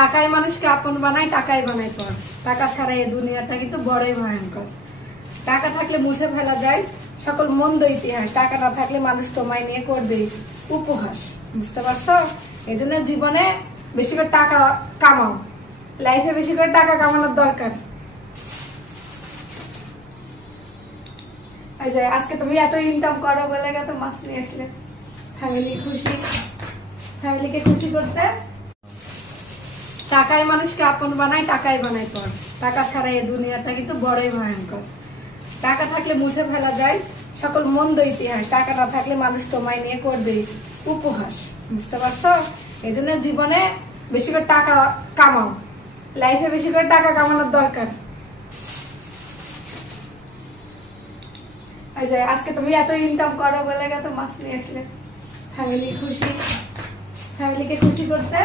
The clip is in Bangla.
টাকাই মানুষকে আপন বানায়, টাকাই বানায় পর। টাকা ছাড়া এই দুনিয়াটা কিন্তু বড়ই ভয়ঙ্কর। টাকা থাকলে মুছে ফেলা যায় সকল মন্দ ইতিহাস, টাকা না থাকলে মানুষ তোমায় নিয়ে করবে উপহাস। বুঝতে পারছো? এই জন্য জীবনে বেশি করে টাকা কামাও, লাইফে বেশি করে টাকা কামানোর দরকার। এই যে আজকে তুমি এত ইনকাম করো বলে তো মাছ নিয়ে আসলে, ফ্যামিলি খুশি, ফ্যামিলিকে খুশি করতে। টাকাই মানুষকে আপন বানায়, টাকাই বানায় পর। টাকা ছাড়া এই দুনিয়াটা কিন্তু বড়ই ভয়ঙ্কর। টাকা থাকলে মুছে ফেলা যায় সকল মন্দ ইতিহাস, টাকা না থাকলে মানুষ তোমায় নিয়ে করবে উপহাস। বুঝতে পারছো? এই জন্য জীবনে বেশি করে টাকা কামাও, লাইফে বেশি করে টাকা কামানোর দরকার। এই যে আজকে তুমি এত ইনকাম করো বলে তো মাছ নিয়ে আসলে, ফ্যামিলি খুশি, ফ্যামিলিকে খুশি করতে।